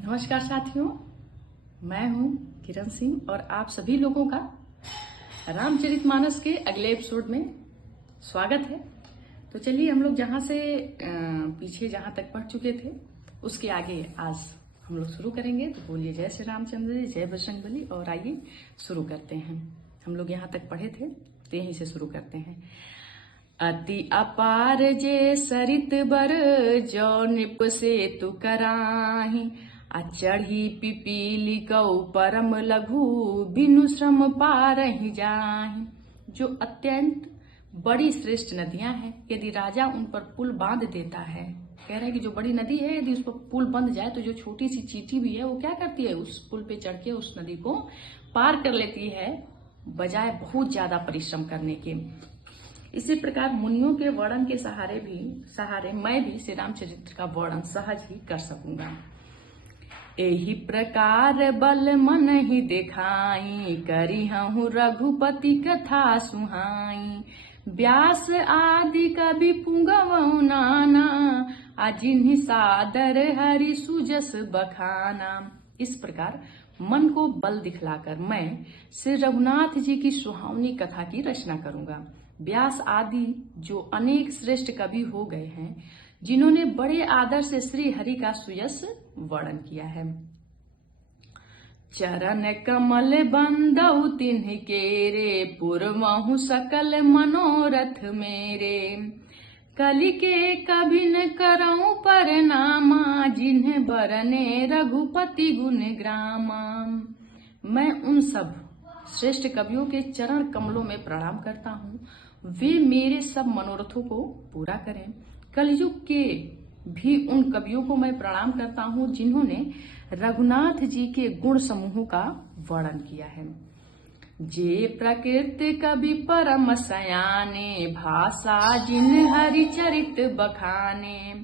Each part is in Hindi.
नमस्कार साथियों, मैं हूं किरण सिंह और आप सभी लोगों का रामचरितमानस के अगले एपिसोड में स्वागत है। तो चलिए हम लोग जहां से पीछे जहां तक पढ़ चुके थे उसके आगे आज हम लोग शुरू करेंगे। तो बोलिए जय श्री रामचंद्र जी, जय बजरंगबली। और आइए शुरू करते हैं। हम लोग यहाँ तक पढ़े थे तो यहीं से शुरू करते हैं। अति अपार जे सरित बर जो निप से तु कराही, अचढ़ी पिपीली कौ परम लघु बिनु श्रम पारहि जाहि। जो अत्यंत बड़ी श्रेष्ठ नदियां हैं, यदि राजा उन पर पुल बांध देता है, कह रहे हैं कि जो बड़ी नदी है यदि उस पर पुल बंध जाए तो जो छोटी सी चींटी भी है वो क्या करती है, उस पुल पे चढ़ के उस नदी को पार कर लेती है बजाय बहुत ज्यादा परिश्रम करने के। इसी प्रकार मुनियों के वर्णन के सहारे मैं भी श्री रामचरित्र का वर्णन सहज ही कर सकूंगा। एही प्रकार बल मन ही दिखाई, करी हूँ रघुपति कथा सुहाई। व्यास आदि कवि पुंगवऊ नाना, अजिन्हि सादर हरि सुजस बखाना। इस प्रकार मन को बल दिखलाकर मैं श्री रघुनाथ जी की सुहावनी कथा की रचना करूंगा। व्यास आदि जो अनेक श्रेष्ठ कवि हो गए हैं, जिन्होंने बड़े आदर से श्री हरि का सुयस वर्णन किया है। चरण कमल बंदउ तिन्ह केरे, पुरमहु सकल मनोरथ मेरे। कलि के कभी न करऊं परनामा, जिन्हें बरने रघुपति गुण ग्रामा। मैं उन सब श्रेष्ठ कवियों के चरण कमलों में प्रणाम करता हूँ, वे मेरे सब मनोरथों को पूरा करें। कलयुग के भी उन कवियों को मैं प्रणाम करता हूँ जिन्होंने रघुनाथ जी के गुण समूहों का वर्णन किया है। जे प्रकृति कवि परम सयाने, भाषा जिन हरि चरित बखाने।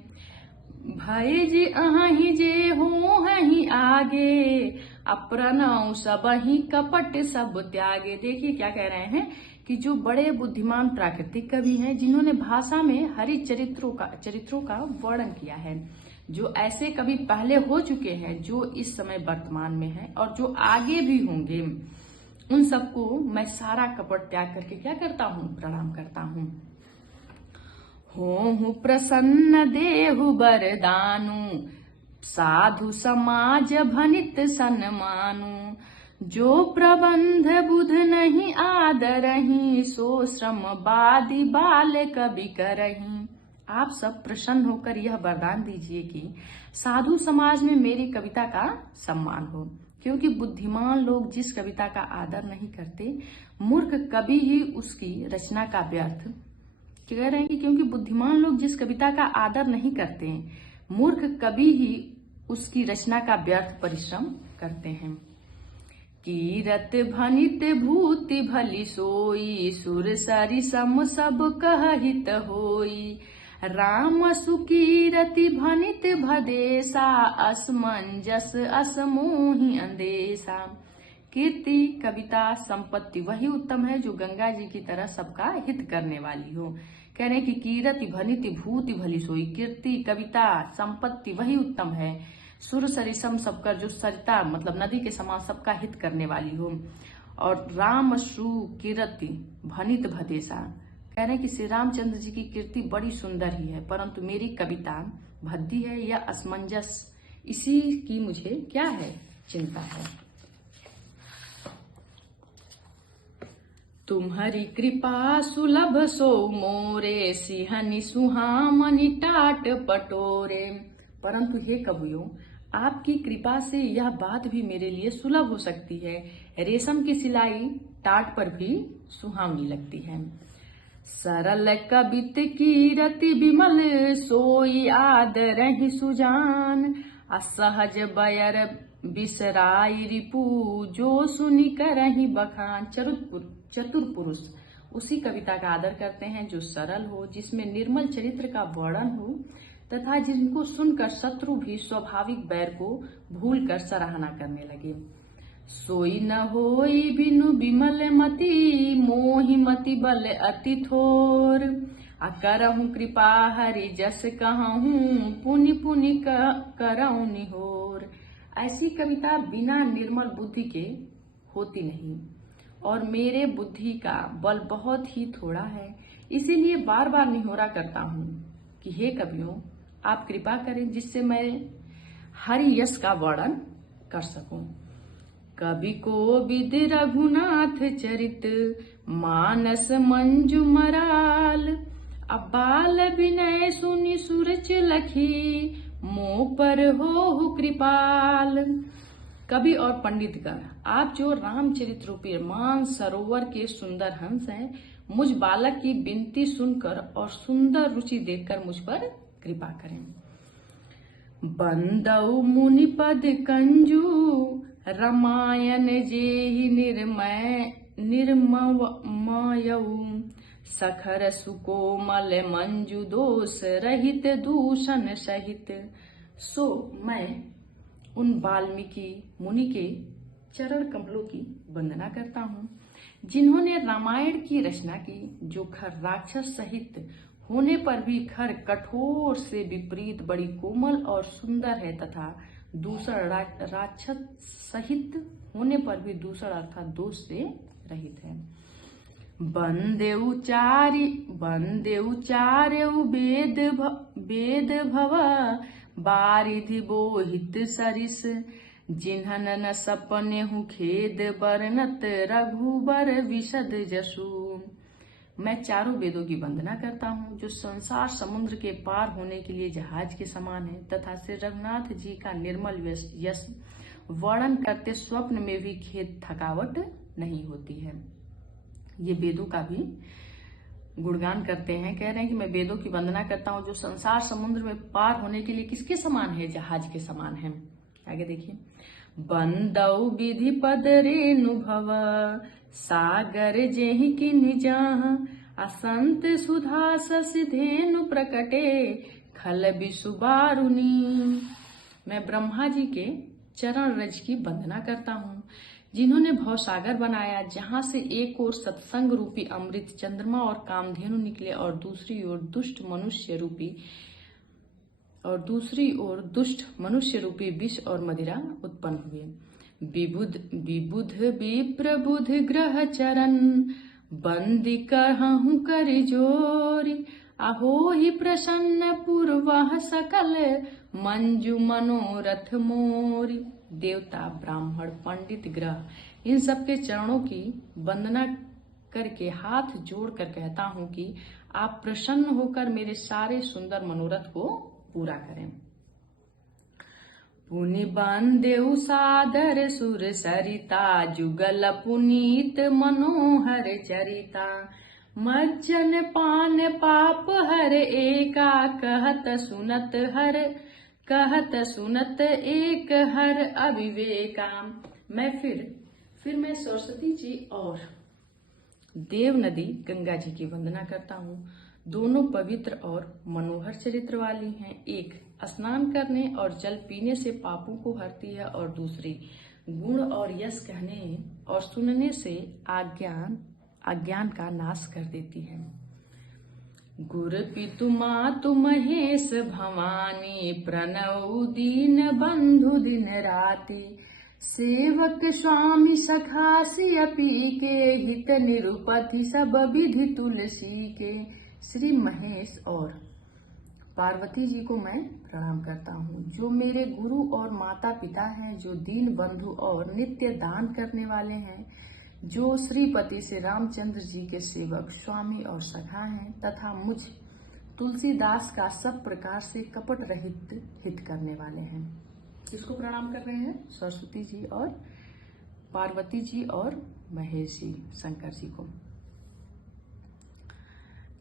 भय जे अहि जे हो हहि आगे, अप्रणव सब ही कपट सब त्यागे। देखिए क्या कह रहे हैं कि जो बड़े बुद्धिमान प्राकृतिक कवि हैं, जिन्होंने भाषा में हरि चरित्रों का वर्णन किया है, जो ऐसे कवि पहले हो चुके हैं, जो इस समय वर्तमान में हैं और जो आगे भी होंगे, उन सबको मैं सारा कपट त्याग करके क्या करता हूँ, प्रणाम करता हूँ। होहु प्रसन्न देहु बरदानु, साधु समाज भनित सन्मानु। जो प्रबंध बुध नहीं आदरही, सो श्रम बादि बाल कवि करही। आप सब प्रसन्न होकर यह वरदान दीजिए कि साधु समाज में मेरी कविता का सम्मान हो, क्योंकि बुद्धिमान लोग जिस कविता का आदर नहीं करते, मूर्ख कवि ही उसकी रचना का व्यर्थ। कह रहे हैं कि क्योंकि बुद्धिमान लोग जिस कविता का आदर नहीं करते, मूर्ख कवि ही उसकी रचना का व्यर्थ परिश्रम करते हैं। कीरत भनित भूति भली सोई, सुर सरि सम सब कहहित होई। राम सुकीरति भनित भदेसा, असमंजस असमोहि अंदेशा। कीर्ति, कविता, संपत्ति वही उत्तम है जो गंगा जी की तरह सबका हित करने वाली हो। कह रहे हैं कि कीरति भनिति भूति भली सोई। कीर्ति, कविता, संपत्ति वही उत्तम है, सुर सरिसम सबकर, जो सरिता मतलब नदी के समान सबका हित करने वाली हो। और राम श्रु कीरति भनित भदेशा, कह रहे हैं कि श्री रामचंद्र जी की कीर्ति बड़ी सुंदर ही है, परंतु मेरी कविता भद्दी है या असमंजस, इसी की मुझे क्या है, चिंता है। तुम्हारी कृपा सुलभ सो मोरे, सिंहनि सुहामनि टाट पटोरे। परंतु हे कवियों, आपकी कृपा से यह बात भी मेरे लिए सुलभ हो सकती है। रेशम की सिलाई टाट पर भी सुहावनी लगती है। सरल कवित कीरति विमल, सोई आदरहि सुजान। असहज बयर बिसराई रिपु, जो सुनि करहि बखान। चतुर पुरुष उसी कविता का आदर करते हैं जो सरल हो, जिसमें निर्मल चरित्र का वर्णन हो तथा जिनको सुनकर शत्रु भी स्वाभाविक बैर को भूलकर सराहना करने लगे। सोई न होई बिनु विमल मति, मोहि मति बल अति थोर। अकरहु कृपा हरि जस कहूँ, पुनि पुनि करऊँ निहोर। ऐसी कविता बिना निर्मल बुद्धि के होती नहीं, और मेरे बुद्धि का बल बहुत ही थोड़ा है। इसीलिए बार बार निहोरा करता हूँ कि हे कवियों, आप कृपा करें जिससे मैं हरि यश का वर्णन कर सकूं। कवि को विद रघुनाथ चरित मानस मंजू मराल, अबाल विनय सुनि सुरच लखी मोह पर हो कृपाल। कवि और पंडितगण, आप जो रामचरित रूपी मान सरोवर के सुंदर हंस हैं, मुझ बालक की विनती सुनकर और सुंदर रुचि देखकर मुझ पर कृपा करें। बंदौ मुनिपद कंजू रामायण जेहि निर्मयऊ, सखर सुकोमल मंजू दोष रहित दूषण सहित। सो मैं उन वाल्मीकि मुनि के चरण कमलों की वंदना करता हूँ, जिन्होंने रामायण की रचना की, जो खर राक्षस सहित होने पर भी खर कठोर से विपरीत बड़ी कोमल और सुंदर है, तथा दूसर राक्षस सहित होने पर भी दूसर अर्थात दोष से रहित है। बंदेउ चार्यउ वेद भव बारिधि बोहित सरिस, जिन्हन न सपने हूँ खेद बरनत रघुबर विशद जसु। मैं चारों वेदों की वंदना करता हूँ, जो संसार समुद्र के पार होने के लिए जहाज के समान है, तथा श्री रघुनाथ जी का निर्मल यश वर्णन करते स्वप्न में भी खेद थकावट नहीं होती है। ये वेदों का भी गुणगान करते हैं, कह रहे हैं कि मैं वेदों की वंदना करता हूँ, जो संसार समुद्र में पार होने के लिए किसके समान है? जहाज के समान है। आगे देखिए, बंदौ विधि पद रेणु भव सागर जेहि किन्हि जाह, असंत सुधा शशि धेनु प्रकटे खल बिसुबारुनी। मैं ब्रह्मा जी के चरण रज की वंदना करता हूँ, जिन्होंने भवसागर बनाया, जहां से एक ओर सत्संग रूपी अमृत चंद्रमा और कामधेनु निकले, और दूसरी ओर दुष्ट मनुष्य रूपी विष और मदिरा उत्पन्न हुए। विबुध विप्रबुध ग्रह चरण बंदी कहूं कर जोरी, अहो ही प्रसन्न पूर्वः सकल मंजू मनोरथ मोरी। देवता, ब्राह्मण, पंडित, ग्रह, इन सबके चरणों की वंदना करके हाथ जोड़कर कहता हूँ कि आप प्रसन्न होकर मेरे सारे सुंदर मनोरथ को पूरा करें। पुनि बंदेउ सादर सुर सरिता, जुगल पुनीत मनोहर चरिता, मज्जन पान पाप हर एका, कहत सुनत एक हर अविवेका। मैं फिर मैं सरस्वती जी और देव नदी गंगा जी की वंदना करता हूँ। दोनों पवित्र और मनोहर चरित्र वाली हैं। एक स्नान करने और जल पीने से पापों को हरती है, और दूसरी गुण और यश कहने और सुनने से अज्ञान का नाश कर देती है। गुर पितु मातु महेश भवानी, प्रणव दीन बंधु दिन राति, सेवक स्वामी सखासी अपी के, हित निरुपति सब विधि तुलसी के। श्री महेश और पार्वती जी को मैं प्रणाम करता हूँ, जो मेरे गुरु और माता पिता हैं, जो दीन बंधु और नित्य दान करने वाले हैं, जो श्रीपति से रामचंद्र जी के सेवक स्वामी और सखा हैं, तथा मुझ तुलसीदास का सब प्रकार से कपट रहित हित करने वाले हैं। किसको प्रणाम कर रहे हैं? सरस्वती जी और पार्वती जी और महेश जी, शंकर जी को।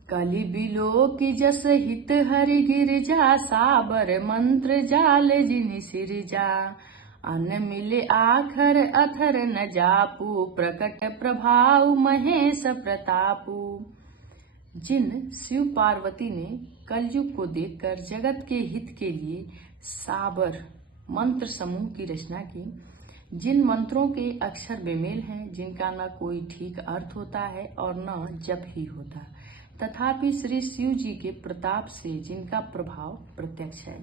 कलि बिलो की जस हित हरि गिरजा, साबर मंत्र जाल जिनि सिरजा, अन मिले आखर अथर न जापू, प्रकट प्रभाव महेश प्रतापू। जिन शिव पार्वती ने कलयुग को देखकर जगत के हित के लिए साबर मंत्र समूह की रचना की, जिन मंत्रों के अक्षर बेमेल हैं, जिनका न कोई ठीक अर्थ होता है और न जप ही होता, तथापि श्री शिव जी के प्रताप से जिनका प्रभाव प्रत्यक्ष है,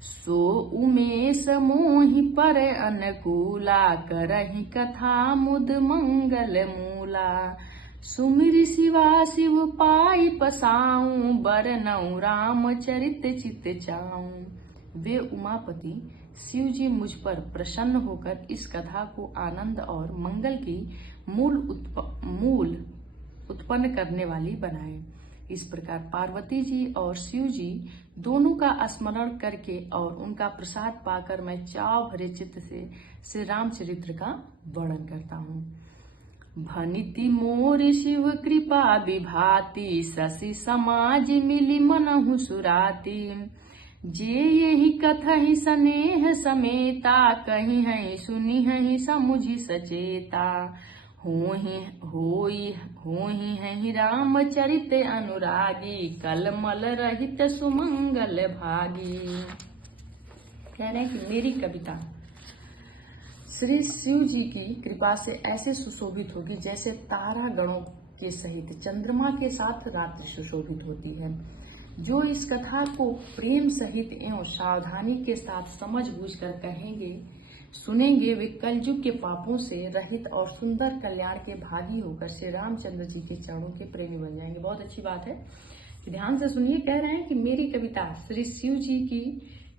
सो उमेश मोहि पर अनुकूला, करहि कथा मुद मंगल मूला। सुमिरि शिवा शिव पाई पसाऊं, बरनऊं रामचरित चित चाऊं। वे उमापति शिव जी मुझ पर प्रसन्न होकर इस कथा को आनंद और मंगल की मूल उत्पन्न करने वाली बनाए। इस प्रकार पार्वती जी और शिव जी दोनों का स्मरण करके और उनका प्रसाद पाकर मैं चाव भरे चित्त से श्री रामचरित्र का वर्णन करता हूँ। भनिति मोर शिव कृपा विभाति, शशि समाज मिली मनहु सुराती। जे यही कथहि स्नेह समेता, कहीं है सुनी है समुझि सचेता। होई है रामचरित अनुरागी, कलमल रहित सुमंगल भागी। कह रहे हैं कि मेरी कविता श्री शिव जी की कृपा से ऐसे सुशोभित होगी जैसे तारा गणों के सहित चंद्रमा के साथ रात्रि सुशोभित होती है। जो इस कथा को प्रेम सहित एवं सावधानी के साथ समझ बूझकर कहेंगे सुनेंगे, वे कलयुग के पापों से रहित और सुंदर कल्याण के भागी होकर श्री रामचंद्र जी के चरणों के प्रेमी बन जाएंगे। बहुत अच्छी बात है, ध्यान से सुनिए। कह रहे हैं कि मेरी कविता श्री शिव जी की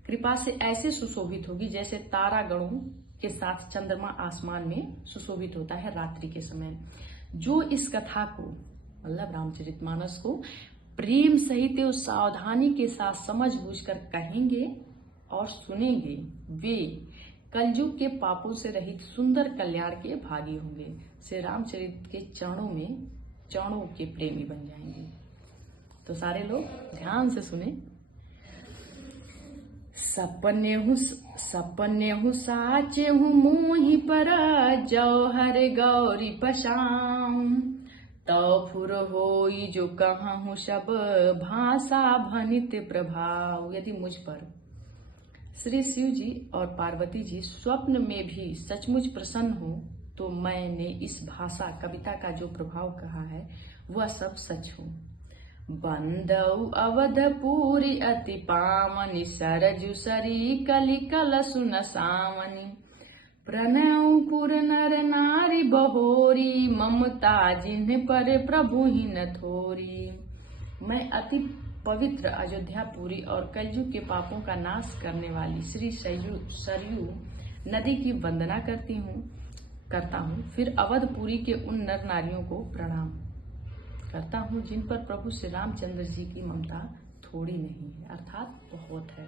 कृपा से ऐसे सुशोभित होगी जैसे तारा गणों के साथ चंद्रमा आसमान में सुशोभित होता है रात्रि के समय। जो इस कथा को मतलब रामचरितमानस को प्रेम सहित और सावधानी के साथ समझ बूझकर कहेंगे और सुनेंगे, वे कलयुग के पापों से रहित सुंदर कल्याण के भागी होंगे, श्री रामचरित के चरणों के प्रेमी बन जाएंगे। तो सारे लोग ध्यान से सुने। सपने हूँ साचे हूँ मोहि पर, जौहर गौरी पशाऊं। तो फुर होई जो कहा हूँ सब, भाषा भनित प्रभाव। यदि मुझ पर श्री शिव जी और पार्वती जी स्वप्न में भी सचमुच प्रसन्न हो, तो मैंने इस भाषा कविता का जो प्रभाव कहा है वह सब सच हो। बंदौ अवधपुरी अति पावनी, सरजु सरी कलि कलसु न सावनी। प्रणव पुर नर नारी बहोरी, ममता जिन्ह पर प्रभु ही न थोरी। मैं अति पवित्र अयोध्यापुरी और कलयुग के पापों का नाश करने वाली श्री सरयू नदी की वंदना करता हूँ। फिर अवधपुरी के उन नर नारियों को प्रणाम करता हूँ जिन पर प्रभु श्री रामचंद्र जी की ममता थोड़ी नहीं है, अर्थात बहुत है।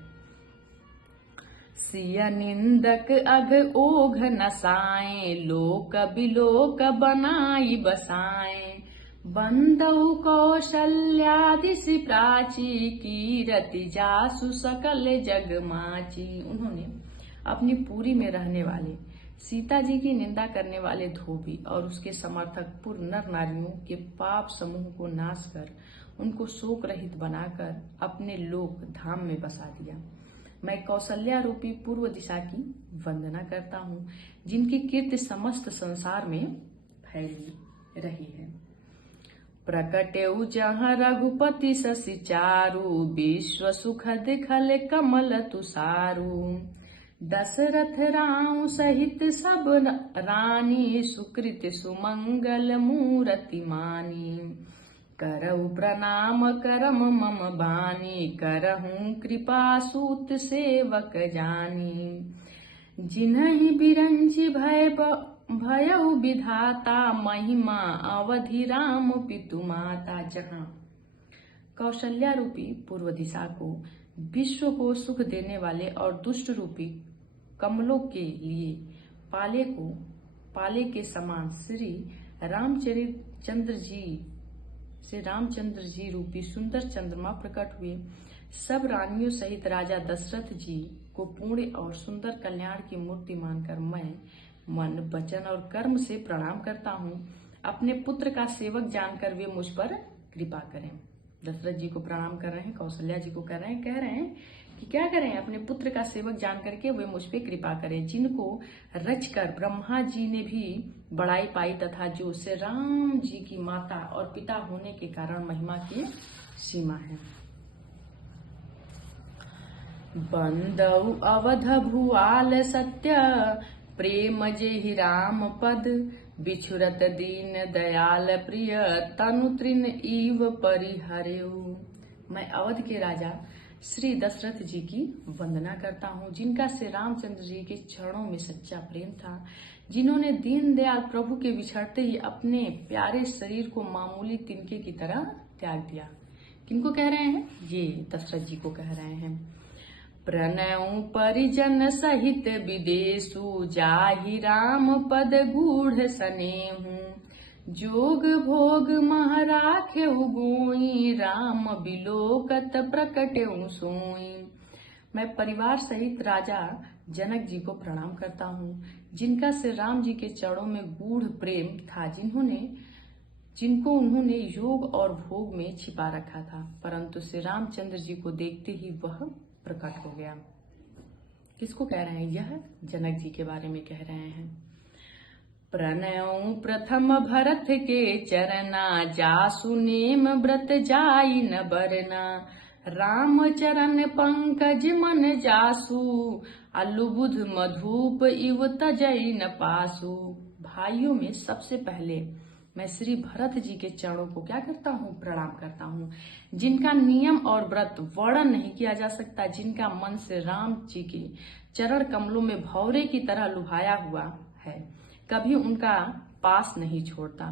सिया निंदक अघ ओघ नसाए, लोक बिलोक बनाई बसाए। बंदौ कौशल्यादिशि प्राची, कीरति जासु सकल जग माची। उन्होंने अपनी पुरी में रहने वाले सीता जी की निंदा करने वाले धोबी और उसके समर्थक पुर नर नारियों के पाप समूह को नाश कर उनको शोक रहित बनाकर अपने लोक धाम में बसा दिया। मैं कौशल्या रूपी पूर्व दिशा की वंदना करता हूँ, जिनकी कीर्ति समस्त संसार में फैली रही है। प्रकटेउ जहाँ रघुपति शशि चारु, विश्व सुखद खल कमल तुषारु। दशरथ राम सहित सब रानी, सुकृत सुमंगल मूरति मानी। करऊ प्रणाम करम मम बानी, करहूँ कृपा सूत सेवक जानी। जिन्हि बिरंचि भयउ विधाता, महिमा अवधि राम पितु माता। जहाँ कौशल्या रूपी पूर्व दिशा को विश्व को सुख देने वाले और दुष्ट रूपी कमलों के लिए पाले के समान श्री रामचंद्र जी रूपी सुंदर चंद्रमा प्रकट हुए, सब रानियों सहित राजा दशरथ जी को पूर्ण और सुंदर कल्याण की मूर्ति मानकर मैं मन वचन और कर्म से प्रणाम करता हूँ। अपने पुत्र का सेवक जानकर वे मुझ पर कृपा करें। दशरथ जी को प्रणाम कर रहे हैं, कौशल्या जी को कह रहे हैं कि क्या करें, अपने पुत्र का सेवक जान करके वे मुझ पे कृपा करें, जिनको रचकर ब्रह्मा जी ने भी बड़ाई पाई तथा जो श्री राम जी की माता और पिता होने के कारण महिमा की सीमा है। बंदौ अवध भुआल सत्य, प्रेम जेहि राम पद, बिछुरत दीन दयाल प्रिय, तनु तृण ईव परिहर्यु। मैं अवध के राजा श्री दशरथ जी की वंदना करता हूँ, जिनका श्री रामचंद्र जी के चरणों में सच्चा प्रेम था, जिन्होंने दीनदयाल प्रभु के बिछड़ते ही अपने प्यारे शरीर को मामूली तिनके की तरह त्याग दिया। किनको कह रहे हैं? ये दशरथ जी को कह रहे हैं। प्रणयु परिजन सहित विदेशु, जाहि राम पद गूढ़ सनेहु, जोग भोग महराख्यउ गोई, राम बिलोकत प्रकटउ सोई। मैं परिवार सहित राजा जनक जी को प्रणाम करता हूँ, जिनका श्री राम जी के चरणों में गूढ़ प्रेम था, जिनको उन्होंने योग और भोग में छिपा रखा था, परंतु श्री रामचंद्र जी को देखते ही वह प्रकट हो गया। किसको कह रहे हैं? यह जनक जी के बारे में कह रहे हैं। प्रणयउ प्रथम भरत के चरना, जासु नेम व्रत जाई न बरना, राम चरण पंकज मन जासु, अलुबुध मधुप इव तजई न पासु। भाइयों में सबसे पहले मैं श्री भरत जी के चरणों को क्या करता हूँ? प्रणाम करता हूँ, जिनका नियम और व्रत वर्णन नहीं किया जा सकता, जिनका मन से राम जी के चरण कमलों में भौरे की तरह लुभाया हुआ है, कभी उनका पास नहीं छोड़ता।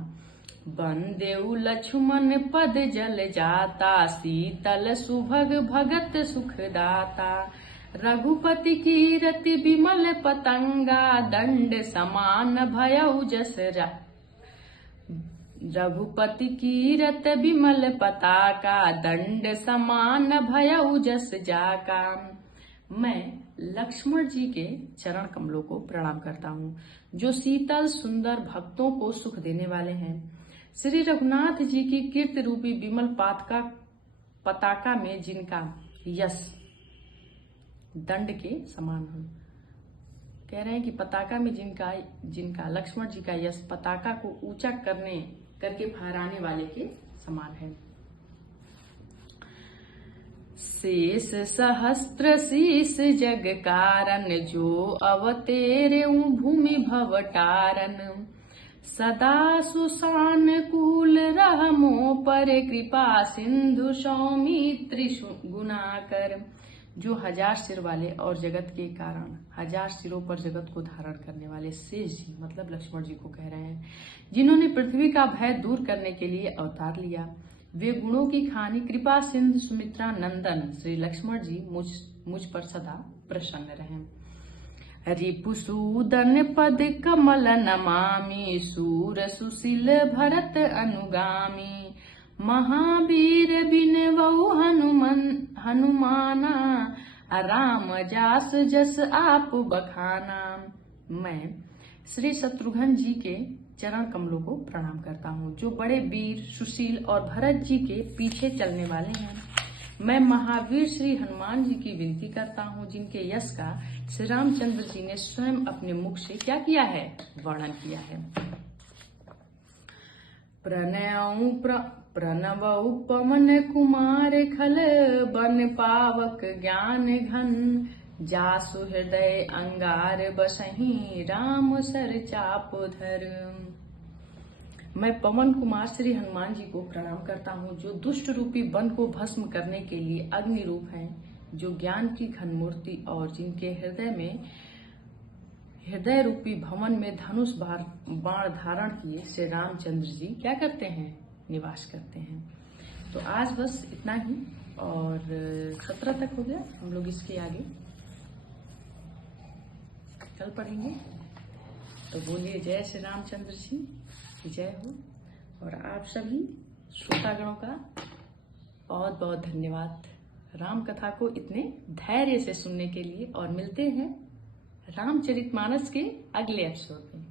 बंदेउ लक्ष्मण पद जल जाता, शीतल सुभग भगत सुखदाता, रघुपति कीरति विमल पतंगा, दंड समान भयउ जस रघुपति कीरत विमल पताका, दंड समान भयउ जस जाका। मैं लक्ष्मण जी के चरण कमलों को प्रणाम करता हूँ, जो शीतल सुंदर भक्तों को सुख देने वाले हैं। श्री रघुनाथ जी की कीर्ति रूपी विमल पताका में जिनका यश दंड के समान हो। कह रहे हैं कि पताका में जिनका लक्ष्मण जी का यश पताका को ऊंचा करके फहराने वाले के समान है। शेष सहस्त्र शीस जग कारण, जो अवतेरे भूमि भवटारन, सदा सुसानुकूल रहमो पर, कृपा सिंधु सौमित्री गुणाकर। जो 1000 सिर वाले और जगत के कारण 1000 सिरों पर जगत को धारण करने वाले शेष जी मतलब लक्ष्मण जी को कह रहे हैं, जिन्होंने पृथ्वी का भय दूर करने के लिए अवतार लिया। वे गुणों की खानी कृपा सिंधु सुमित्रा नंदन श्री लक्ष्मण जी मुझ पर सदा प्रसन्न रहें। रिपुसूदन पद कमल नमामि, सूर सुशील भरत अनुगामी, महावीर बिनवउ हनुमाना, राम जास जस आप बखाना। मैं श्री शत्रुघ्न जी के चरण कमलों को प्रणाम करता हूँ, जो बड़े वीर सुशील और भरत जी के पीछे चलने वाले हैं। मैं महावीर श्री हनुमान जी की विनती करता हूँ, जिनके यश का श्री रामचंद्र जी ने स्वयं अपने मुख से क्या किया है? वर्णन किया है। प्रणवउ पवन कुमार खल, बन पावक ज्ञान घन, जासु हृदय अंगार बसहि, राम सर चाप धर। मैं पवन कुमार श्री हनुमान जी को प्रणाम करता हूँ, जो दुष्ट रूपी वन को भस्म करने के लिए अग्नि रूप हैं, जो ज्ञान की घन मूर्ति और जिनके हृदय रूपी भवन में धनुष बाण धारण किए श्री रामचंद्र जी क्या करते हैं? निवास करते हैं। तो आज बस इतना ही, और 17 तक हो गया, हम लोग इसके आगे कल पढ़ेंगे। तो बोलिए जय श्री रामचंद्र जी की जय हो। और आप सभी श्रोतागणों का बहुत बहुत धन्यवाद राम कथा को इतने धैर्य से सुनने के लिए। और मिलते हैं रामचरितमानस के अगले एपिसोड में।